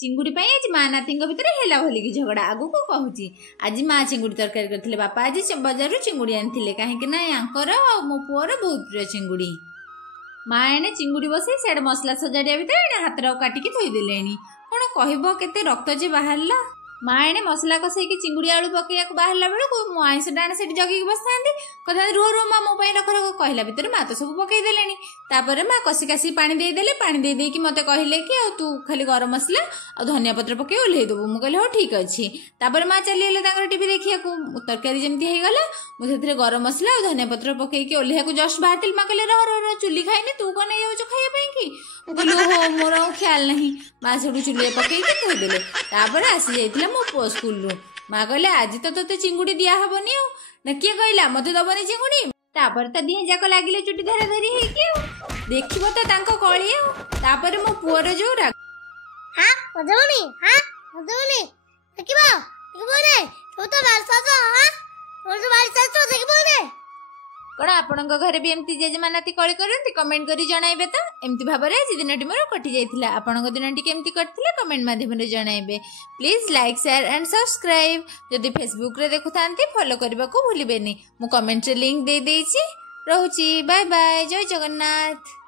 चिंगुड़ी पाई आज माँ नाती भितर हेला भलिकी झगड़ा आगु को कहूची। आज माँ चिंगुड़ी तरकारी करथिले, बापा आज बजारु चिंगुड़ी आनिथिले काहेकि ना यांकर मो पुअर बहुत प्रिय चिंगुड़ी। माँ एने चिंगुड़ी बसई सियाड़े मसला सजाड़िया भितर एने हाथ काटिकी थोईदेलेनी। कौन कहब केते रक्त जे बाहरला। माँ एने मसला कसैकी चिंगुड़ी आलू पकईया बाहरला बेलू मो आईस डाण से जगिकी बसता कहता रुह रुह माँ मो रख रख कहला भितर माँ तो सब पकईदे। तापर माँ कसी कासी पानी देदेले, पानी दे मत कहले कि तू खाली गरम मसला और धनिया पत्र पकई ओल्है देबू। मु कहले हो ठीक अच्छी। तापर माँ चलीगले तांकर टीवी देखिया तरकारी जमती होगला मुझे गरम मसला और धनिया पत्र पकईकी ओल्हैया जस्ट बाहर माँ कहले रह रह चुली खाइनी तू कौन नहीं जाऊँ खाइबा कि। कहली हो मोर ख्याल नहीं। माँ सब चुली पकईकी थोईदेले। तापर आसी जाइथिला मो पुओ स्कूल रु। माँ कहले आज तो तोते चिंगुड़ी दिया हबनी ना किए कहला मते दबनी चिंगुड़ी। तापर तो दिहे जाक लागिले चुटी धरा धरी हेकी देखिबो तो तांको कळी तापर मो पुओर जो राग हां मधुनी देखिबो रे तू तो मारसाजो हां और तो मारसाजो देखिबो रे। कौन आपणक घरे भी एमती जेजेमा नाती कଳି करती कमेंट करी जणाइबे। तो एमती भाबरे आज दिनटी मोर कटि जाइथिला। आपणक दिनटी केमती कटथिला कमेंट माध्यम रे जणाइबे। Please like share and subscribe. जदि फेसबुक रे देखुथांती फॉलो करबा को भूलिबेनी। मु कमेंट रे लिंक दे देइछि। रहूची बाय बाय। जय जगन्नाथ।